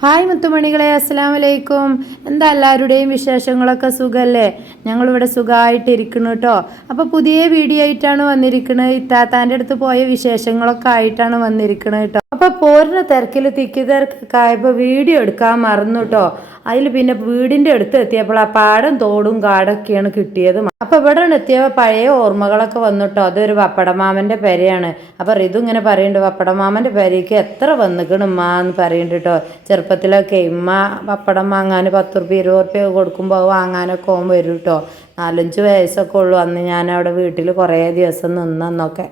Hi മുത്തുമണികളെ, അസ്സലാമലൈക്കും. എന്താ എല്ലാവരുടെയും വിശേഷങ്ങളൊക്കെ സുഖമല്ലേ? ഞങ്ങളിവിടെ സുഖമായിട്ടിരിക്കുന്നു കേട്ടോ. അപ്പോൾ പുതിയ വീഡിയോ ആയിട്ടാണ് വന്നിരിക്കുന്നത്. ഇത്താത്താൻ്റെ അടുത്ത് പോയ വിശേഷങ്ങളൊക്കെ ആയിട്ടാണ് വന്നിരിക്കുന്നത് കേട്ടോ. അപ്പോൾ പോരുന്ന തിരക്കിൽ തിക്കി തിരക്കൊക്കെ ആയപ്പോൾ വീഡിയോ എടുക്കാൻ മറന്നു കേട്ടോ. അതിൽ പിന്നെ വീടിൻ്റെ അടുത്ത് എത്തിയപ്പോൾ ആ പാടം തോടും കാടൊക്കെയാണ് കിട്ടിയത്. അപ്പോൾ ഇവിടെ എത്തിയപ്പോൾ പഴയ ഓർമ്മകളൊക്കെ വന്നിട്ടോ. അതൊരു പപ്പടമാമൻ്റെ പെരയാണ്. അപ്പോൾ റിതു ഇങ്ങനെ പറയുന്നുണ്ട്, പപ്പടമാമൻ്റെ പെരയ്ക്ക് എത്ര വന്നിക്കണം ഉമ്മ എന്ന് പറയുന്നുണ്ട് കേട്ടോ. ചെറുപ്പത്തിലൊക്കെ ഉമ്മ പപ്പടം വാങ്ങാൻ 10 റുപ്യ 20 റുപ്യ കൊടുക്കുമ്പോൾ വാങ്ങാനൊക്കെ ഓൻ വരും കേട്ടോ. 4-5 വയസ്സൊക്കെ ഉള്ളൂ അന്ന്. ഞാൻ അവിടെ വീട്ടിൽ കുറേ ദിവസം നിന്നൊക്കെ.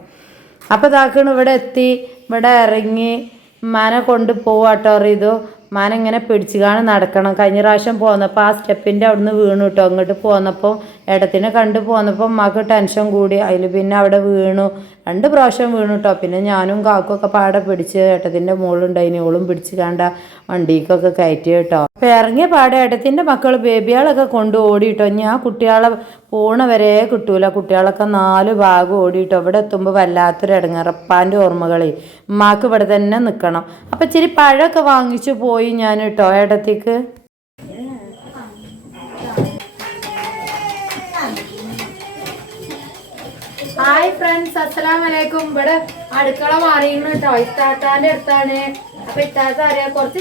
അപ്പോൾ ഇതാക്കണം ഇവിടെ എത്തി. ഇവിടെ ഇറങ്ങി ഉമ്മാനെ കൊണ്ട് പോവാട്ടോ. റിതു ഉമ്മാനെങ്ങനെ പിടിച്ചു നടക്കണം. കഴിഞ്ഞ പ്രാവശ്യം പോന്നപ്പോൾ ആ സ്റ്റെപ്പിൻ്റെ അവിടുന്ന് വീണു കേട്ടോ. അങ്ങോട്ട് പോന്നപ്പോൾ ഏട്ടത്തിനെ കണ്ടു പോന്നപ്പോൾ ഉമ്മാക്ക് ടെൻഷൻ കൂടി. അതിൽ പിന്നെ അവിടെ വീണു. 2 പ്രാവശ്യം വീണു കേട്ടോ. പിന്നെ ഞാനും കാക്കൊക്കെ പാടെ പിടിച്ച് ഏട്ടത്തിൻ്റെ മോളുണ്ടായിന്, ഓളും പിടിച്ച് കണ്ട വണ്ടിക്കൊക്കെ കയറ്റി കേട്ടോ. അപ്പോൾ ഇറങ്ങിയ പാടെ ഏട്ടത്തിൻ്റെ മക്കൾ ബേബികളൊക്കെ കൊണ്ട് ഓടിയിട്ടോ. ഞാൻ കുട്ടികളെ പോണ വരെ കിട്ടൂല. കുട്ടികളൊക്കെ 4 ഭാഗം ഓടിയിട്ടോ. ഇവിടെ എത്തുമ്പോൾ വല്ലാത്തൊരു ഇടങ്ങറപ്പാൻ്റെ ഓർമ്മകളെ. ഉമ്മാക്ക് ഇവിടെ തന്നെ നിൽക്കണം. അപ്പം ഇച്ചിരി പഴമൊക്കെ വാങ്ങിച്ചു പോയി ഞാൻ കേട്ടോ ഏട്ടത്തിക്ക്. ഹായ് ഫ്രണ്ട്സ്, അസ്സലാമലൈക്കും. ഇവിടെ അടുക്കള മാറിയിരുന്നു കേട്ടോ. ഇത്താത്താൻ്റെ അടുത്താണ്. അപ്പൊ ഇത്താത്ത അറിയാം കുറച്ച്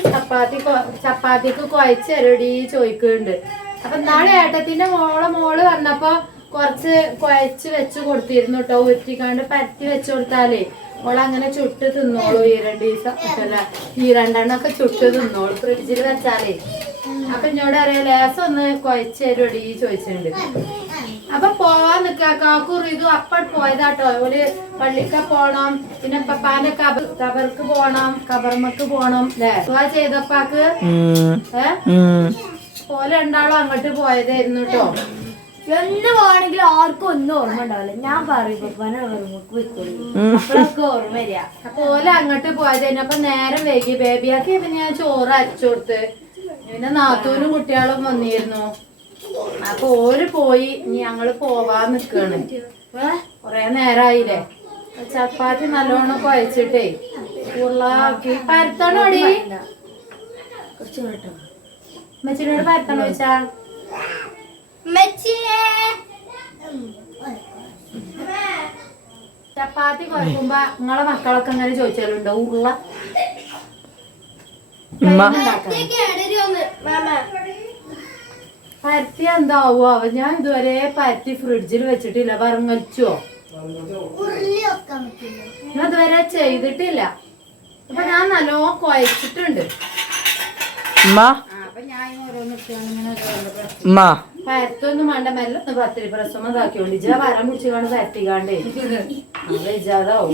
ചപ്പാത്തിക്ക് കുഴച്ച് തരടി ചോദിക്കുന്നുണ്ട്. അപ്പൊ നാളെ ഏട്ടത്തിന്റെ മോള് വന്നപ്പോ കുറച്ച് കുഴച്ച് വെച്ച് കൊടുത്തിരുന്നു കേട്ടോ. ഉരുട്ടിക്കാണ്ട് പരത്തി വെച്ച് കൊടുത്താലേ ഓളങ്ങനെ ചുട്ട് തിന്നോളൂ. ഈ 2 ദിവസം അല്ല, ഈ 2 എണ്ണൊക്കെ ചുട്ട് തിന്നോളൂ ഫ്രിഡ്ജിൽ വെച്ചാലേ. അപ്പൊ എന്നോട് അറിയാം ലേസം ഒന്ന് കുഴച്ച് തരടി ചോദിച്ചിട്ടുണ്ട്. അപ്പൊ പോവാൻ നിക്കാ കാക്കു റിതു അപ്പോൾ പോയതാട്ടോ. ഒരു പള്ളിക്ക പോണം, പിന്നെ പപ്പാന്റെ കബർക്ക് പോണം, കബർമക്ക് പോണം അല്ലേ ചെയ്തപ്പാക്ക്. പോലെ 2 അങ്ങോട്ട് പോയതായിരുന്നു കേട്ടോ. എന്ന് പോവാണെങ്കിൽ ആർക്കും ഒന്നും ഓർമ്മ ഉണ്ടാവില്ല. ഞാൻ പറയും അപ്പോഴൊക്കെ ഓർമ്മ വരിക. പോലെ അങ്ങോട്ട് പോയതായിരുന്നു. അപ്പൊ നേരം വൈകി. ബേബിയാക്കി പിന്നെ ഞാൻ ചോറ് അരച്ചു കൊടുത്ത്. പിന്നെ നാത്തൂനും കുട്ടികളും വന്നിരുന്നു. അപ്പൊ ഓര് പോയി. ഇനി ഞങ്ങള് പോവാൻ നിക്കാണ്. കൊറേ നേരായില്ലേ. ചപ്പാത്തി നല്ലോണം കുഴച്ചിട്ടേ ഉരുളാക്കി പരത്തണോടി. മെച്ചിനോട് പരത്തണോ വെച്ചാ ചപ്പാത്തി കുഴക്കുമ്പോ നിങ്ങളെ മക്കളൊക്കെ അങ്ങനെ ചോദിച്ചാലുണ്ടോ ഉരുള പരത്തി എന്താവോ? ഞാൻ ഇതുവരെ പരത്തി ഫ്രിഡ്ജിൽ വെച്ചിട്ടില്ല. പറഞ്ഞോ ഞാൻ ഇതുവരെ ചെയ്തിട്ടില്ല. അപ്പൊ ഞാൻ നല്ലോണം കുഴച്ചിട്ടുണ്ട്. അപ്പൊ ഞാൻ ഓരോന്ന് പരത്തൊന്നും വേണ്ട. മെല്ലെ 10 പ്രസവം ഇതാക്കിയോണ്ട് ഇജ വരം പിടിച്ചുകൊണ്ട് പരത്തിക്കാണ്ടേ ഇജാതാവും.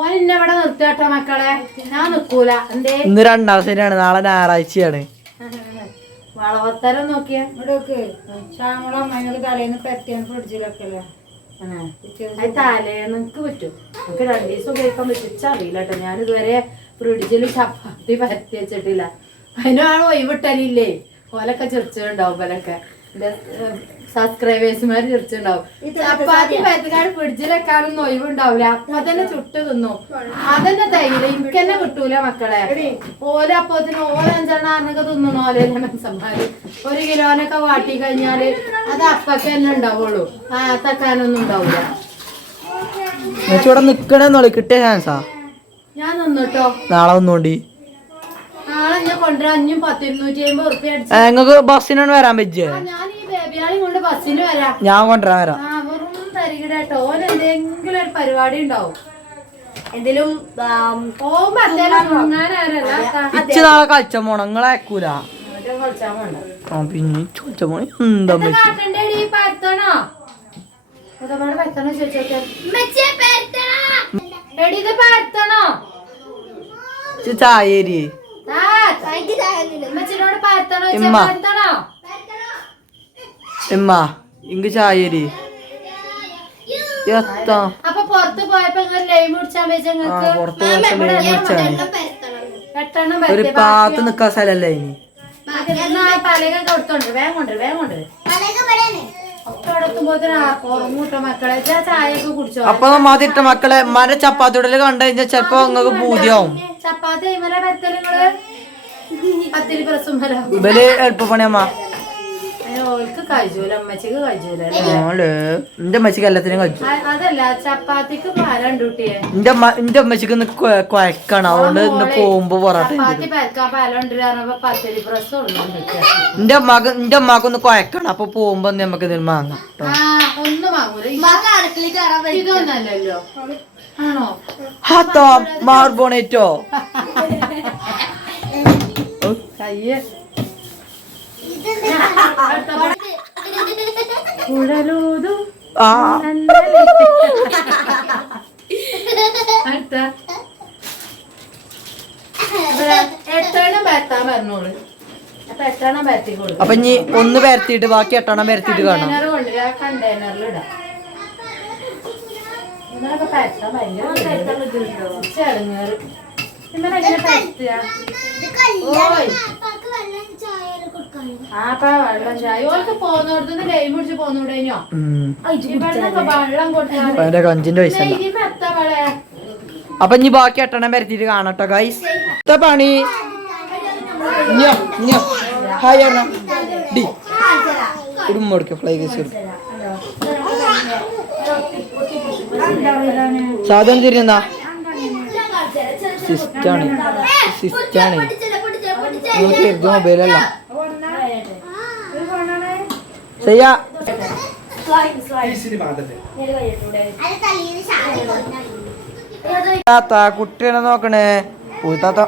ഓൻ എന്നെ ഇവിടെ നിർത്തിട്ടോ മക്കളെ. ഞാൻ നിക്കൂല. എന്തേ ഇന്ന് 2ാം ശനിയാണ്, നാളെ ഞായറാഴ്ചയാണ്. വളവത്തരം നോക്കിയാ ശ്യാമളമ്മ തലേന്ന് പരത്തിയാണ് ഫ്രിഡ്ജിലൊക്കെ അല്ലേ. തലേന്ന് നിനക്ക് പറ്റും. നമുക്ക് 2 ദിവസം ഉപയോഗിക്കാൻ പറ്റിച്ചറിയില്ല കേട്ടോ. ഞാൻ ഇതുവരെ ഫ്രിഡ്ജിൽ ചപ്പാത്തി പരത്തി വെച്ചിട്ടില്ല. അതിനാണ് ഒഴിവിട്ടലില്ലേ. ഓലൊക്കെ ചെറിച്ചുണ്ടാവും. ഓലൊക്കെ സബ്സ്ക്രൈബേഴ്സുമാര് ചെറിച്ചുണ്ടാവും. ചപ്പാത്തി പരത്തിക്കാട് ഫ്രിഡ്ജിൽ വെക്കാനൊന്നും ഒഴിവുണ്ടാവില്ല. അപ്പൊ തന്നെ ചുട്ട് തിന്നു. അതന്നെ തൈല എനിക്ക് തന്നെ കിട്ടൂല മക്കളെ. ഓല അപ്പത്തിന് ഓല 5 എണ്ണൊക്കെ തിന്നണ ഓലെ മനസ്സന്മാര് 1 കിലോനൊക്കെ വാട്ടി കഴിഞ്ഞാല് അത് അപ്പൊക്കെ തന്നെ ഉണ്ടാവുള്ളൂ. തക്കാനൊന്നും ഉണ്ടാവില്ല. ഇവിടെ നിക്കണെന്നോളി കിട്ടിയ ചാൻസാ. ഞാൻ നിന്നിട്ടോ. നാളെ ഒന്നുകൊണ്ടി നാളെ ഞാൻ കൊണ്ടുവരാൻ 500-250 ഉറുപ്പ്യ അടിച്ചു. നിങ്ങൾക്ക് ബസ്സിനാണ് വരാൻ പറ്റിയ? ഞാൻ ഈ ബേബിയാളി കൊണ്ട് ബസ്സിന് വരാം. ഞാൻ കൊണ്ടുവരാൻ വരാം. വെറും തരികിടട്ടോ. ഓൻ എന്തെങ്കിലും ഒരു പരിപാടി ഉണ്ടാവും. എന്തെങ്കിലും ഇച്ച് നാളെ കളിച്ച പോണം. നിങ്ങളെ അയക്കൂല. പിന്നെ ചോദിച്ച പോണ എന്താ പരത്തണോ പരത്തണോ ചോദിച്ചോക്കെ. പരത്തണോ ചായേരി ഇങ്ങ് ചായേരി അപ്പൊ പുറത്ത് പോയപ്പോ ലൈം കുടിച്ചാൻ ഒരു പാത്ത് നിക്കാൻ സ്ഥലല്ലേ ഇനി. പലക കൊടുത്തോണ്ട് വേഗം കൊണ്ട് മക്കളെ ചായയൊക്കെ കുടിച്ചോ? അപ്പൊ നമ്മാതിട്ട മക്കളെ മര ചപ്പാത്തിയുടെ കണ്ടു കഴിഞ്ഞാൽ ചെലപ്പോ നിങ്ങൾക്ക് പൂതിയാവും. ചപ്പാത്തി ഇമല പരത്തലുങ്ങള് പത്തിരി പ്രസും ഇവര് എളുപ്പപ്പണിയമ്മ ഓൾക്ക് കഴിച്ചൂല, അമ്മച്ചിക്ക് കഴിച്ചൂല. എന്റെ അമ്മച്ചിക്ക് എല്ലാത്തിനും കഴിച്ചു. അതല്ല ചപ്പാത്തിക്ക് പാലുണ്ട് കുട്ടിയെ. എന്റെ അമ്മച്ചിക്ക് ഇന്ന് കുഴക്കണം, അതുകൊണ്ട് ഇന്ന് പോകുമ്പോ പൊറോട്ട. ചപ്പാത്തി പരക്കാൻ പാലുണ്ട് പറഞ്ഞപ്പോ പത്തിരി പ്രസം ഉള്ളുണ്ട്. എന്റെ അമ്മക്കൊന്ന് കുഴക്കണം, അപ്പൊ പോകുമ്പോ നമുക്ക് ഇതിൽ വാങ്ങാം. ഒന്നും വാങ്ങൂല, ഇതൊന്നല്ലല്ലോ. ആണോ? ഹാത്തോ മാർബോണേറ്റോ കയ്യ് കുഴലൂതും അടുത്ത എട്ടെണ്ണം പരത്താൻ പറഞ്ഞോള്. അപ്പൊ എട്ടെണ്ണം പരത്തി കൊടുക്കും. അപ്പൊ ഇനി ഒന്ന് പരത്തിയിട്ട് ബാക്കി 8 പരത്തിയിട്ട് കാണാം. കണ്ടെയ്നറിലിടാം. ഇന്നലൊക്കെ പരത്താൻ ഭയങ്കര ചെടങ്ങേറ്. ഇന്നലെ പരത്തുക. ഓയ് ആപ്പാ വെള്ളം ചായ ഓൾക്ക് പോന്നോടത്തുനിന്ന് ലൈം കുടിച്ച് പോന്നൂടേനോ? വെള്ളം കൊടുത്താൽ കഞ്ചിന്റെ പൈസ. അപ്പൊ ഇനി ബാക്കി 8 പരത്തിയിട്ട് കാണട്ടോ ഗൈസ്. പണി സാധനം തിരിഞ്ഞാ സിസ്റ്റാണ് സിസ്റ്റാണ് മൊബൈലല്ല ചെയ്യാ. കുട്ടിയെ നോക്കണേ പൂത്താത്ത.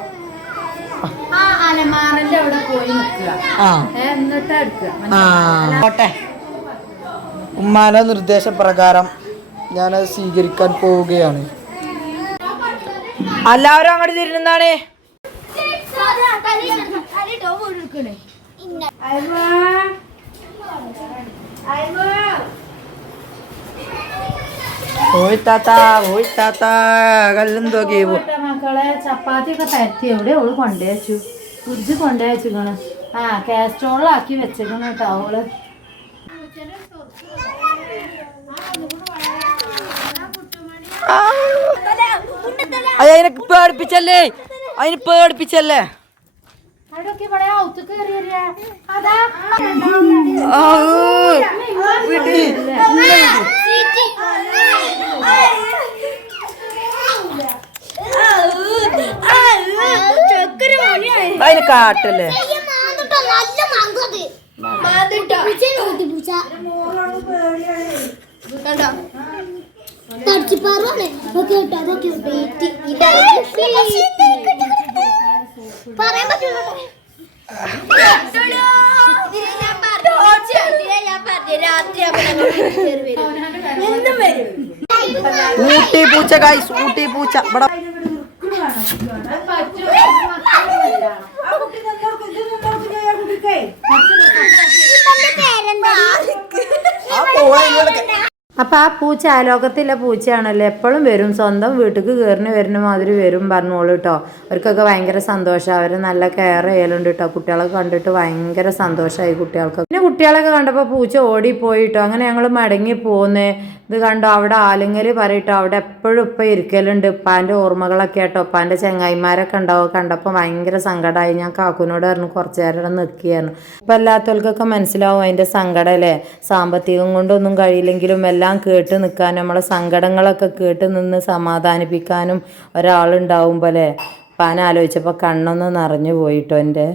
അലമാറിന്റെ അവിടെ പോയി നിൽക്കുക, എന്നിട്ട് എടുക്കുക. ഉമ്മാന്റെ നിർദ്ദേശപ്രകാരം ഞാനത് സ്വീകരിക്കാൻ പോവുകയാണ്. എല്ലാവരും അങ്ങോട്ട് തിരിഞ്ഞാണ്. മക്കളെ ചപ്പാത്തി ഒക്കെ പരത്തി എവിടെ ഓള് കൊണ്ടുവച്ചു, ഫ്രിഡ്ജ് കൊണ്ടുവച്ചിക്കണ്. കാസ്ട്രോളാക്കി വെച്ചേക്കണ് കേട്ടോ ഓള്. അതിനെ പേടിപ്പിച്ചല്ലേ, അതിന് പേടിപ്പിച്ചല്ലേ. അവിടെയൊക്കെ ഇവിടെ ഔത്ത് കയറി അതാ അതിന് കാട്ടല്ലേ. പറയാൻ പറ്റുള്ളൂ. ഊട്ടി പൂച്ച ഗൈസ്, ഊട്ടി പൂച്ച. ഇവിടെ അപ്പൊ ആ പൂച്ച അയലോകത്തില്ല പൂച്ചയാണല്ലോ, എപ്പോഴും വരും, സ്വന്തം വീട്ടിക്ക് വരുന്ന മാതിരി വരും പറഞ്ഞോളൂ കേട്ടോ. അവർക്കൊക്കെ ഭയങ്കര സന്തോഷം, അവര് നല്ല കെയർ ചെയ്യലുണ്ട് കേട്ടോ. കുട്ടികളൊക്കെ കണ്ടിട്ട് ഭയങ്കര സന്തോഷമായി കുട്ടികൾക്ക്. പിന്നെ കുട്ടികളൊക്കെ കണ്ടപ്പോൾ പൂച്ച ഓടിപ്പോയിട്ടോ. അങ്ങനെ ഞങ്ങൾ മടങ്ങി പോന്നേ. ഇത് കണ്ടോ അവിടെ ആലിങ്ങൽ പറയട്ടോ, അവിടെ എപ്പോഴും ഇപ്പം ഇരിക്കലുണ്ട്. ഉപ്പാൻ്റെ ഓർമ്മകളൊക്കെ കേട്ടോ, ഉപ്പാൻ്റെ ചെങ്ങായിമാരൊക്കെ ഉണ്ടാവും. കണ്ടപ്പോൾ ഭയങ്കര സങ്കടമായി. ഞാൻ കാക്കുനോട് പറഞ്ഞു കുറച്ച് നേരം നിൽക്കുകയായിരുന്നു. ഇപ്പം അല്ലാത്തവർക്കൊക്കെ മനസ്സിലാവും അതിൻ്റെ സങ്കടമല്ലേ. സാമ്പത്തികം കൊണ്ടൊന്നും കഴിയില്ലെങ്കിലും എല്ലാം കേട്ട് നിൽക്കാൻ, നമ്മളെ സങ്കടങ്ങളൊക്കെ കേട്ട് നിന്ന് സമാധാനിപ്പിക്കാനും ഒരാളുണ്ടാവുമ്പോൾ അല്ലേ. ഉപ്പാനെ ആലോചിച്ചപ്പോൾ കണ്ണൊന്ന് നിറഞ്ഞു പോയിട്ടോ എൻ്റെ.